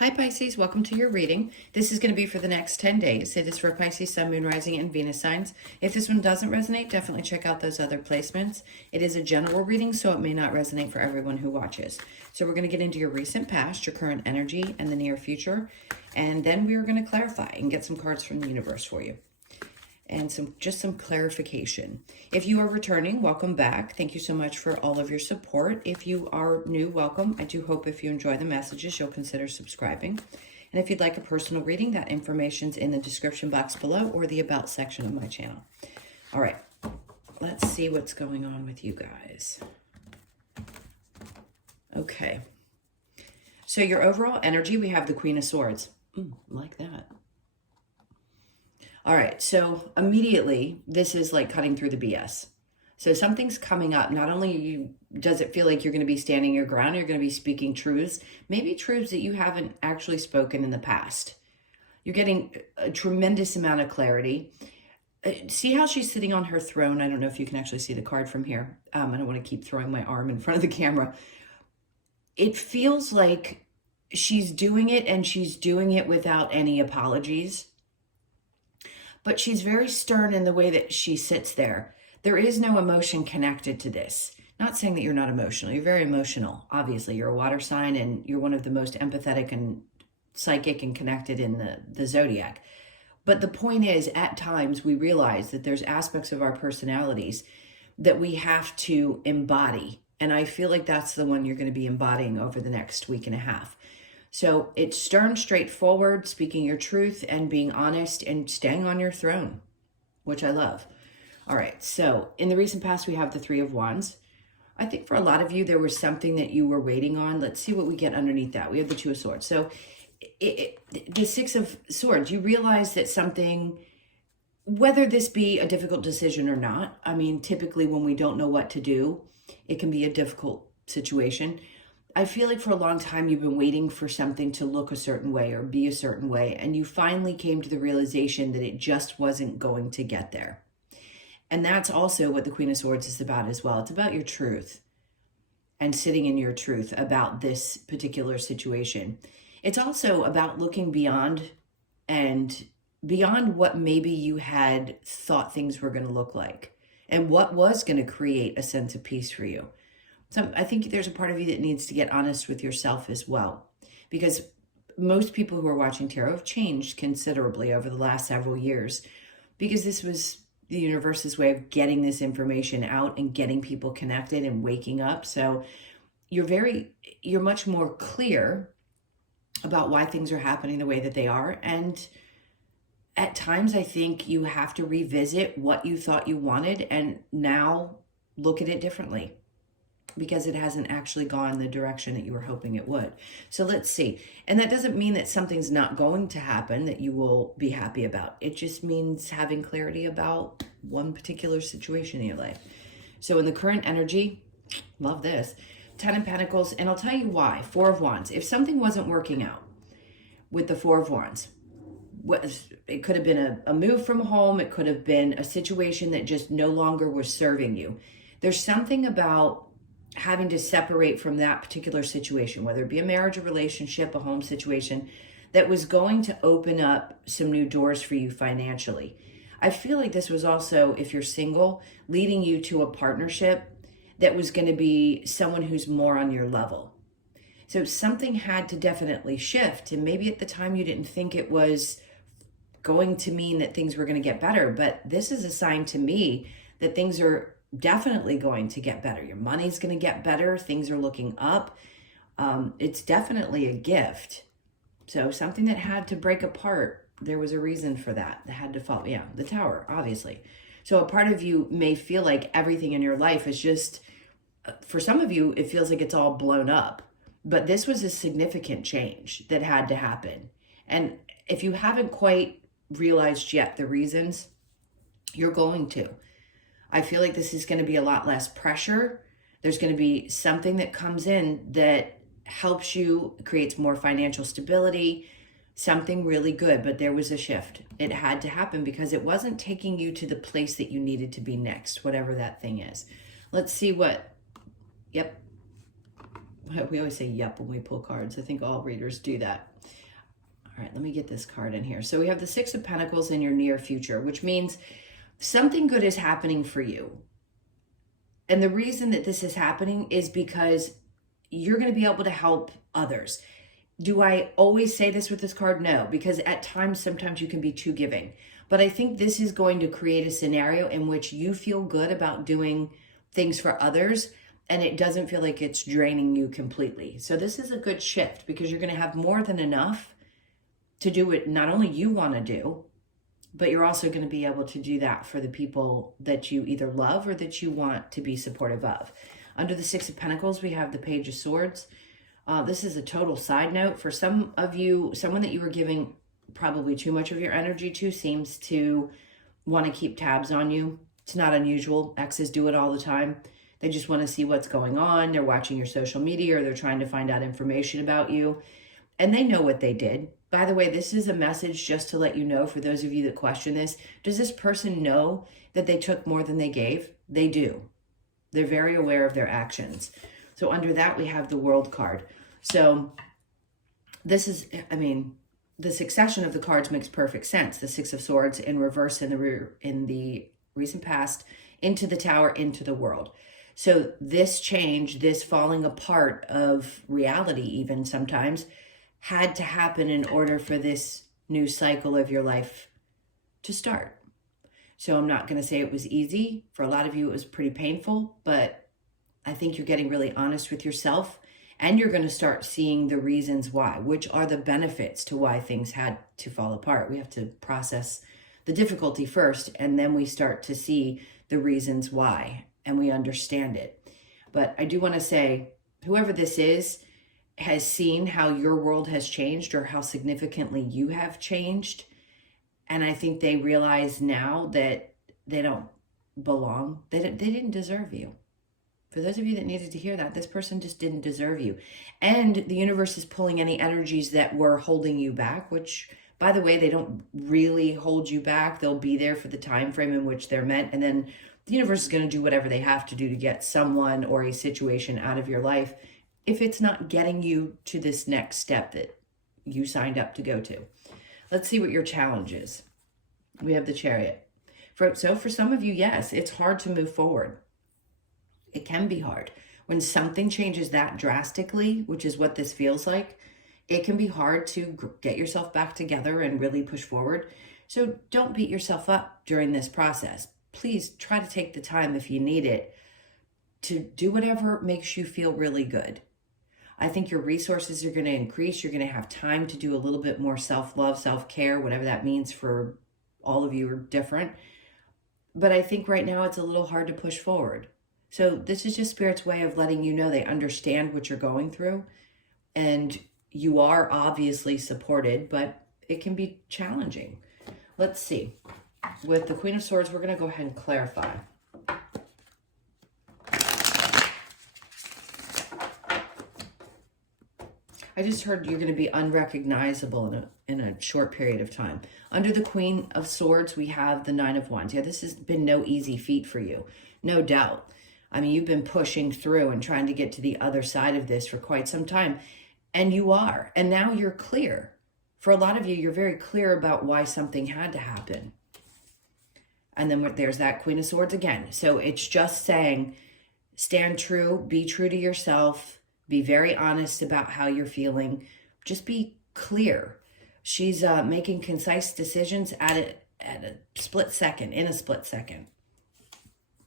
Hi Pisces, welcome to your reading. This is going to be for the next 10 days. It is for Pisces, Sun, Moon, Rising, and Venus signs. If this one doesn't resonate, definitely check out those other placements. It is a general reading, so it may not resonate for everyone who watches. So we're going to get into your recent past, your current energy, and the near future. And then we are going to clarify and get some cards from the universe for you. And just some clarification. If you are returning, welcome back. Thank you so much for all of your support. If you are new, welcome. I do hope if you enjoy the messages, you'll consider subscribing. And if you'd like a personal reading, that information's in the description box below or the About section of my channel. All right, let's see what's going on with you guys. Okay. So your overall energy, we have the Queen of Swords. Like that. All right, so immediately, this is like cutting through the BS. So something's coming up. Not only does it feel like you're going to be standing your ground, you're going to be speaking truths, maybe truths that you haven't actually spoken in the past. You're getting a tremendous amount of clarity. See how she's sitting on her throne? I don't know if you can actually see the card from here. I don't want to keep throwing my arm in front of the camera. It feels like she's doing it, and she's doing it without any apologies. But she's very stern in the way that she sits there. There is no emotion connected to this. Not saying that you're not emotional. You're very emotional. Obviously, you're a water sign, and you're one of the most empathetic and psychic and connected in the zodiac. But the point is, at times, we realize that there's aspects of our personalities that we have to embody. And I feel like that's the one you're going to be embodying over the next week and a half. So it's stern, straightforward, speaking your truth and being honest and staying on your throne, which I love. All right, so in the recent past, we have the Three of Wands. I think for a lot of you, there was something that you were waiting on. Let's see what we get underneath that. We have the Two of Swords. So the Six of Swords, you realize that something, whether this be a difficult decision or not, I mean, typically when we don't know what to do, it can be a difficult situation. I feel like for a long time, you've been waiting for something to look a certain way or be a certain way. And you finally came to the realization that it just wasn't going to get there. And that's also what the Queen of Swords is about as well. It's about your truth and sitting in your truth about this particular situation. It's also about looking beyond and beyond what maybe you had thought things were going to look like and what was going to create a sense of peace for you. So I think there's a part of you that needs to get honest with yourself as well, because most people who are watching tarot have changed considerably over the last several years, because this was the universe's way of getting this information out and getting people connected and waking up. So you're much more clear about why things are happening the way that they are. And at times, I think you have to revisit what you thought you wanted and now look at it differently, because it hasn't actually gone the direction that you were hoping it would. So let's see. And that doesn't mean that something's not going to happen that you will be happy about. It just means having clarity about one particular situation in your life. So in the current energy, love this, 10 of Pentacles, and I'll tell you why. Four of Wands. If something wasn't working out with the Four of Wands, it could have been a move from home. It could have been a situation that just no longer was serving you. There's something about having to separate from that particular situation, whether it be a marriage, a relationship, a home situation, that was going to open up some new doors for you financially. I feel like this was also, if you're single, leading you to a partnership that was going to be someone who's more on your level. So something had to definitely shift. And maybe at the time you didn't think it was going to mean that things were going to get better. But this is a sign to me that things are definitely going to get better. Your money's going to get better. Things are looking up. It's definitely a gift. So something that had to break apart, there was a reason for that. That had to fall. Yeah, the Tower, obviously. So a part of you may feel like everything in your life is just, for some of you, it feels like it's all blown up. But this was a significant change that had to happen. And if you haven't quite realized yet the reasons, you're going to. I feel like this is going to be a lot less pressure. There's going to be something that comes in that helps you, creates more financial stability, something really good. But there was a shift. It had to happen because it wasn't taking you to the place that you needed to be next, whatever that thing is. Let's see what, yep, We always say yep when we pull cards. I think all readers do that. All right, let me get this card in here. So we have the Six of Pentacles in your near future, which means something good is happening for you. And the reason that this is happening is because you're going to be able to help others. Do I always say this with this card? No, because at times, sometimes you can be too giving. But I think this is going to create a scenario in which you feel good about doing things for others, and it doesn't feel like it's draining you completely. So this is a good shift because you're going to have more than enough to do what not only you want to do, but you're also going to be able to do that for the people that you either love or that you want to be supportive of. Under the Six of Pentacles, we have the Page of Swords. This is a total side note. For some of you, someone that you were giving probably too much of your energy to seems to want to keep tabs on you. It's not unusual. Exes do it all the time. They just want to see what's going on. They're watching your social media or they're trying to find out information about you. And they know what they did. By the way, this is a message just to let you know, for those of you that question this, does this person know that they took more than they gave? They do. They're very aware of their actions. So under that, we have the World card. So this is, I mean, the succession of the cards makes perfect sense. The Six of Swords in reverse in the recent past, into the Tower, into the World. So this change, this falling apart of reality even sometimes, had to happen in order for this new cycle of your life to start. So I'm not going to say it was easy. For a lot of you, it was pretty painful, but I think you're getting really honest with yourself, and you're going to start seeing the reasons why, which are the benefits to why things had to fall apart. We have to process the difficulty first, and then we start to see the reasons why, and we understand it. But I do want to say, whoever this is has seen how your world has changed or how significantly you have changed. And I think they realize now that they don't belong. They didn't deserve you. For those of you that needed to hear that, this person just didn't deserve you. And the universe is pulling any energies that were holding you back, which, by the way, they don't really hold you back. They'll be there for the time frame in which they're meant. And then the universe is going to do whatever they have to do to get someone or a situation out of your life if it's not getting you to this next step that you signed up to go to. Let's see what your challenge is. We have the Chariot. So for some of you, yes, it's hard to move forward. It can be hard. When something changes that drastically, which is what this feels like, it can be hard to get yourself back together and really push forward. So don't beat yourself up during this process. Please try to take the time, if you need it, to do whatever makes you feel really good. I think your resources are going to increase. You're going to have time to do a little bit more self-love, self-care, whatever that means for all of you are different. But I think right now it's a little hard to push forward. So this is just Spirit's way of letting you know they understand what you're going through. And you are obviously supported, but it can be challenging. Let's see. With the Queen of Swords, we're going to go ahead and clarify. I just heard you're going to be unrecognizable in a short period of time. Under the Queen of Swords, we have the Nine of Wands. Yeah, this has been no easy feat for you, no doubt. I mean, you've been pushing through and trying to get to the other side of this for quite some time, and you are. And now you're clear. For a lot of you, you're very clear about why something had to happen. And then there's that Queen of Swords again. So it's just saying, stand true, be true to yourself, be very honest about how you're feeling. Just be clear. She's making concise decisions at a split second, in a split second.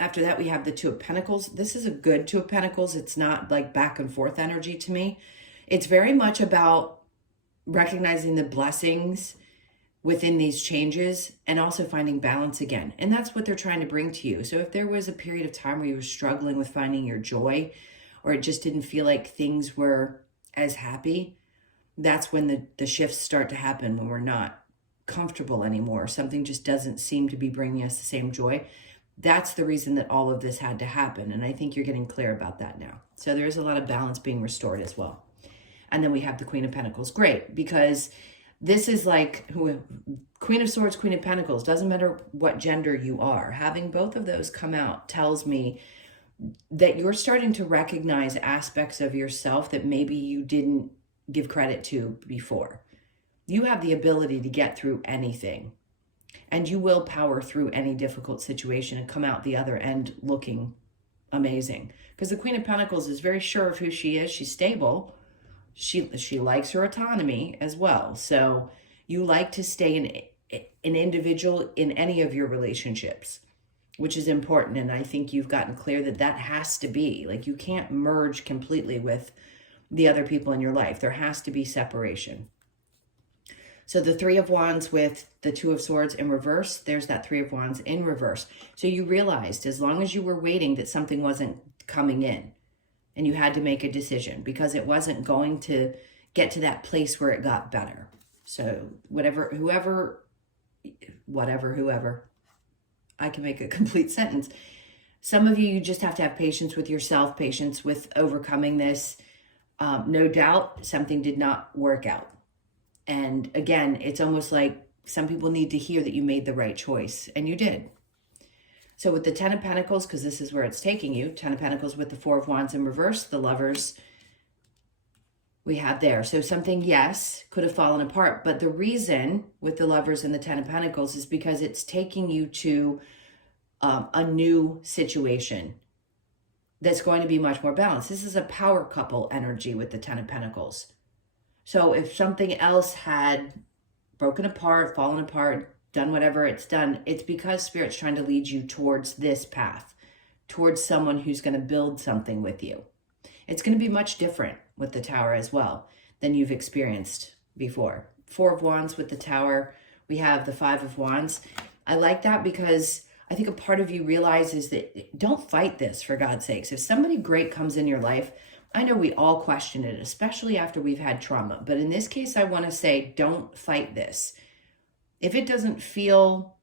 After that, we have the Two of Pentacles. This is a good Two of Pentacles. It's not like back and forth energy to me. It's very much about recognizing the blessings within these changes and also finding balance again. And that's what they're trying to bring to you. So if there was a period of time where you were struggling with finding your joy, or it just didn't feel like things were as happy, that's when the shifts start to happen, when we're not comfortable anymore. Something just doesn't seem to be bringing us the same joy. That's the reason that all of this had to happen. And I think you're getting clear about that now. So there is a lot of balance being restored as well. And then we have the Queen of Pentacles. Great, because this is like Queen of Swords, Queen of Pentacles. Doesn't matter what gender you are. Having both of those come out tells me that you're starting to recognize aspects of yourself that maybe you didn't give credit to before. You have the ability to get through anything, and you will power through any difficult situation and come out the other end looking amazing. Because the Queen of Pentacles is very sure of who she is. She's stable. She likes her autonomy as well. So you like to stay an individual in any of your relationships, which is important. And I think you've gotten clear that that has to be, like, you can't merge completely with the other people in your life. There has to be separation. So the Three of Wands with the Two of Swords in reverse, there's that Three of Wands in reverse. So you realized as long as you were waiting that something wasn't coming in, and you had to make a decision because it wasn't going to get to that place where it got better. So whoever, I can make a complete sentence. Some of you just have to have patience with yourself, patience with overcoming this. No doubt something did not work out. And again, it's almost like some people need to hear that you made the right choice, and you did. So with the Ten of Pentacles, because this is where it's taking you, Ten of Pentacles with the Four of Wands in reverse, the Lovers we have there. So something, yes, could have fallen apart. But the reason with the Lovers and the Ten of Pentacles is because it's taking you to a new situation that's going to be much more balanced. This is a power couple energy with the Ten of Pentacles. So if something else had broken apart, fallen apart, done whatever it's done, it's because Spirit's trying to lead you towards this path, towards someone who's going to build something with you. It's going to be much different with the Tower as well than you've experienced before. Four of Wands with the Tower. We have the Five of Wands. I like that because I think a part of you realizes that don't fight this, for God's sakes. If somebody great comes in your life, I know we all question it, especially after we've had trauma. But in this case, I want to say, don't fight this. If it doesn't feel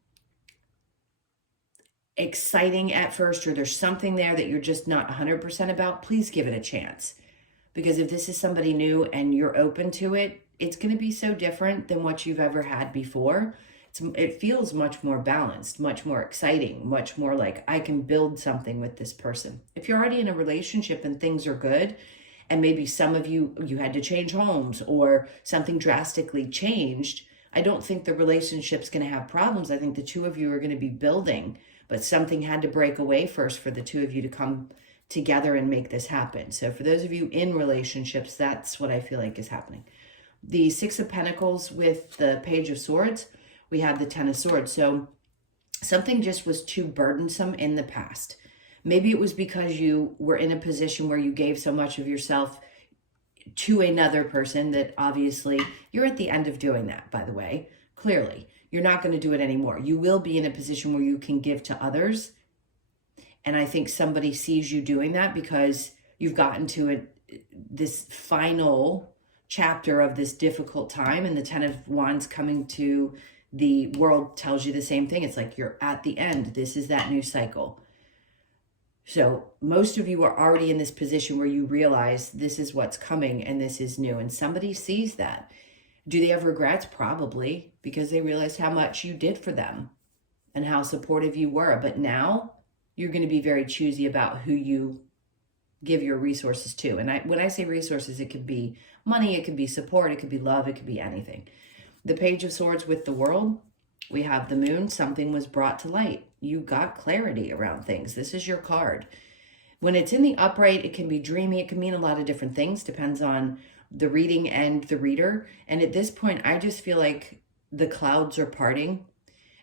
exciting at first, or there's something there that you're just not 100% about, please give it a chance. Because if this is somebody new and you're open to it, it's going to be so different than what you've ever had before. It feels much more balanced, much more exciting, much more like I can build something with this person. If you're already in a relationship and things are good, and maybe some of you had to change homes or something drastically changed, I don't think the relationship's going to have problems. I think the two of you are going to be building, but something had to break away first for the two of you to come together and make this happen. So for those of you in relationships, that's what I feel like is happening. The Six of Pentacles with the Page of Swords, we have the Ten of Swords. So something just was too burdensome in the past. Maybe it was because you were in a position where you gave so much of yourself to another person that obviously you're at the end of doing that, by the way. Clearly, you're not going to do it anymore. You will be in a position where you can give to others. And I think somebody sees you doing that because you've gotten to this final chapter of this difficult time, and the Ten of Wands coming to the world tells you the same thing. It's like you're at the end. This is that new cycle. So most of you are already in this position where you realize this is what's coming and this is new, and somebody sees that. Do they have regrets? Probably, because they realized how much you did for them and how supportive you were. But now you're going to be very choosy about who you give your resources to. And when I say resources, it could be money, it could be support, it could be love, it could be anything. The Page of Swords with the World, we have the Moon. Something was brought to light. You got clarity around things. This is your card. When it's in the upright, it can be dreamy. It can mean a lot of different things. Depends on the reading and the reader. And at this point, I just feel like the clouds are parting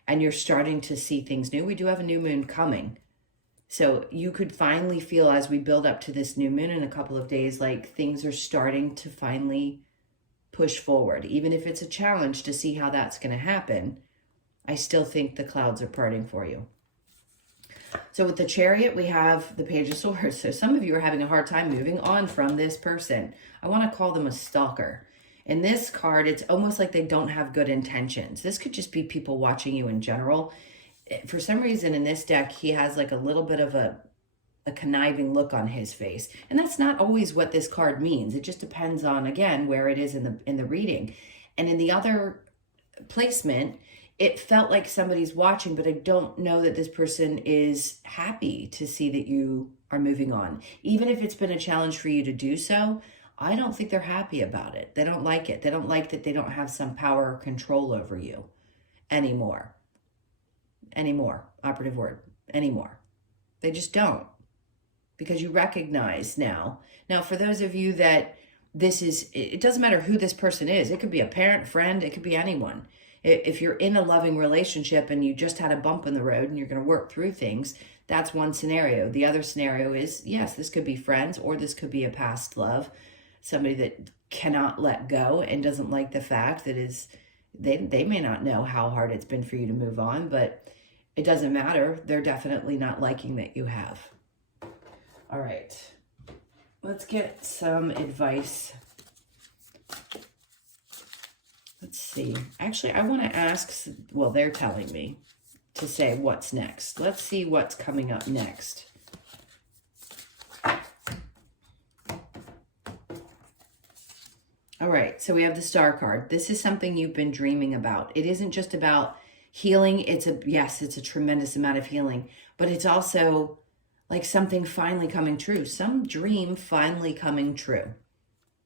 and you're starting to see things new. We do have a new moon coming. So you could finally feel, as we build up to this new moon in a couple of days, like things are starting to finally push forward. Even if it's a challenge to see how that's going to happen, I still think the clouds are parting for you. So with the Chariot, we have the Page of Swords. So some of you are having a hard time moving on from this person. I want to call them a stalker. In this card, it's almost like they don't have good intentions. This could just be people watching you in general. For some reason in this deck, he has like a little bit of a conniving look on his face. And that's not always what this card means. It just depends on, again, where it is in the reading. And in the other placement, it felt like somebody's watching, but I don't know that this person is happy to see that you are moving on. Even if it's been a challenge for you to do so, I don't think they're happy about it. They don't like it. They don't like that they don't have some power or control over you anymore. Anymore. Operative word. Anymore. They just don't. Because you recognize now. Now, for those of you that it doesn't matter who this person is. It could be a parent, friend, it could be anyone. If you're in a loving relationship and you just had a bump in the road and you're going to work through things, that's one scenario. The other scenario is, yes, this could be friends, or this could be a past love, somebody that cannot let go and doesn't like the fact that they may not know how hard it's been for you to move on, but it doesn't matter. They're definitely not liking that you have. All right, let's get some advice. Let's see. Actually, I want to ask, well, they're telling me to say what's next. Let's see what's coming up next. All right, so we have the Star card. This is something you've been dreaming about. It isn't just about healing. It's a tremendous amount of healing, but it's also like something finally coming true, some dream finally coming true.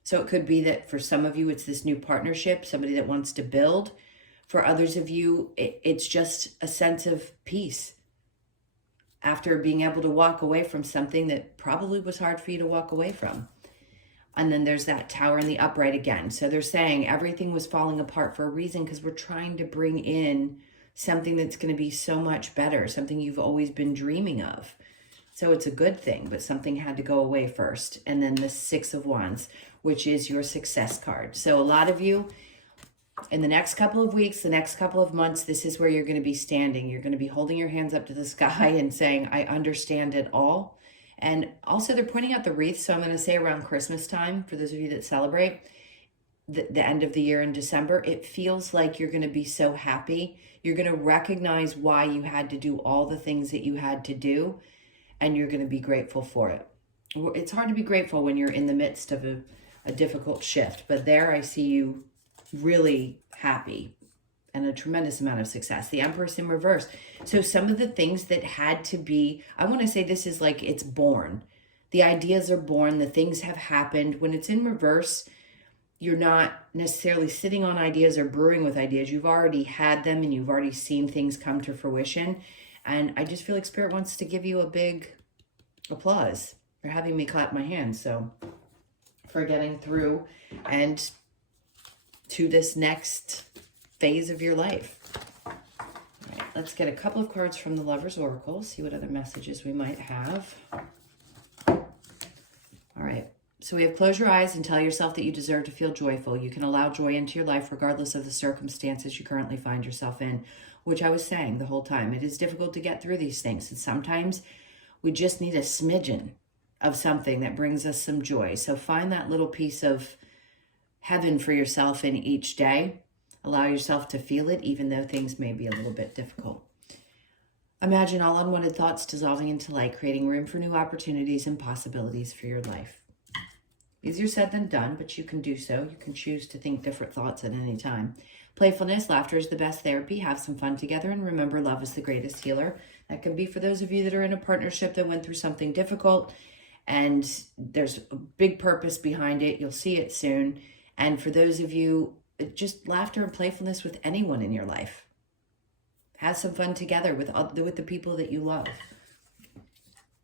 So it could be that for some of you, it's this new partnership, somebody that wants to build. For others of you, it's just a sense of peace after being able to walk away from something that probably was hard for you to walk away from. And then there's that Tower and the upright again. So they're saying everything was falling apart for a reason, because we're trying to bring in something that's going to be so much better, something you've always been dreaming of. So it's a good thing, but something had to go away first. And then the Six of Wands, which is your success card. So a lot of you, in the next couple of weeks, the next couple of months, this is where you're going to be standing. You're going to be holding your hands up to the sky and saying, I understand it all. And also they're pointing out the wreath. So I'm going to say around Christmas time, for those of you that celebrate the end of the year in December, it feels like you're going to be so happy. You're going to recognize why you had to do all the things that you had to do, and you're going to be grateful for it. It's hard to be grateful when you're in the midst of a difficult shift, but there I see you really happy and a tremendous amount of success. The Empress in reverse. So some of the things that had to be, I want to say this is like it's born. The ideas are born. The things have happened. When it's in reverse, you're not necessarily sitting on ideas or brewing with ideas. You've already had them and you've already seen things come to fruition. And I just feel like Spirit wants to give you a big applause for having me clap my hands. So for getting through and to this next phase of your life. All right, let's get a couple of cards from the Lover's Oracle, see what other messages we might have. All right, so we have close your eyes and tell yourself that you deserve to feel joyful. You can allow joy into your life regardless of the circumstances you currently find yourself in, which I was saying the whole time. It is difficult to get through these things, and sometimes we just need a smidgen of something that brings us some joy. So find that little piece of heaven for yourself in each day. Allow yourself to feel it, even though things may be a little bit difficult. Imagine all unwanted thoughts dissolving into light, creating room for new opportunities and possibilities for your life. Easier said than done, but you can do so. You can choose to think different thoughts at any time. Playfulness, laughter is the best therapy. Have some fun together, and remember, love is the greatest healer. That can be for those of you that are in a partnership that went through something difficult, and there's a big purpose behind it. You'll see it soon. And for those of you, just laughter and playfulness with anyone in your life. Have some fun together with the people that you love.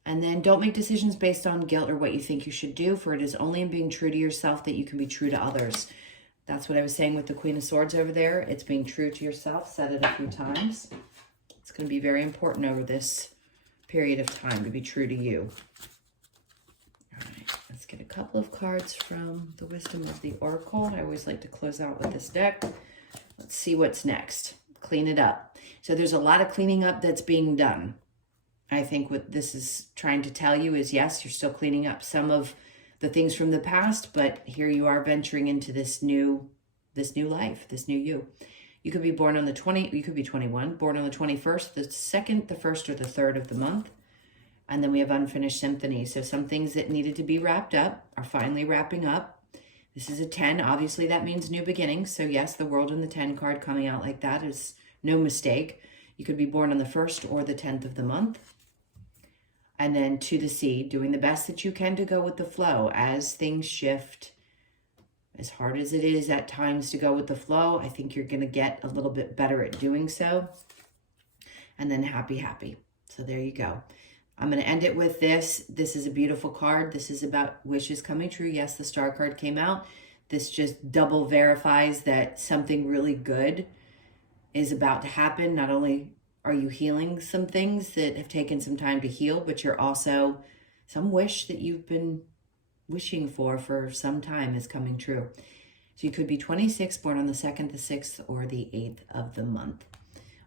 And then don't make decisions based on guilt or what you think you should do, for it is only in being true to yourself that you can be true to others. That's what I was saying with the Queen of Swords over there. It's being true to yourself. Said it a few times. It's going to be very important over this period of time to be true to you. All right, let's get a couple of cards from the Wisdom of the Oracle. I always like to close out with this deck. Let's see what's next. Clean it up. So there's a lot of cleaning up that's being done. I think what this is trying to tell you is, yes, you're still cleaning up some of the things from the past, but here you are venturing into this new life, this new you. You could be born on you could be 21, born on the 21st, the 2nd, the 1st, or the 3rd of the month. And then we have unfinished symphony. So some things that needed to be wrapped up are finally wrapping up. This is a 10. Obviously, that means new beginnings. So yes, the World and the 10 card coming out like that is no mistake. You could be born on the 1st or the 10th of the month. And then to the sea, doing the best that you can to go with the flow as things shift. As hard as it is at times to go with the flow, I think you're going to get a little bit better at doing so. And then happy, happy. So there you go. I'm going to end it with this. This is a beautiful card. This is about wishes coming true. Yes, the star card came out. This just double verifies that something really good is about to happen. Not only are you healing some things that have taken some time to heal, but you're also, some wish that you've been wishing for some time is coming true. So you could be 26, born on the 2nd, the 6th, or the 8th of the month,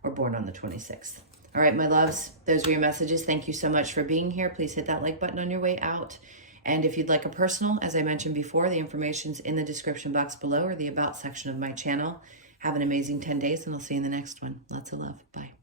or born on the 26th. All right, my loves, those were your messages. Thank you so much for being here. Please hit that like button on your way out. And if you'd like a personal, as I mentioned before, the information's in the description box below or the about section of my channel. Have an amazing 10 days, and I'll see you in the next one. Lots of love. Bye.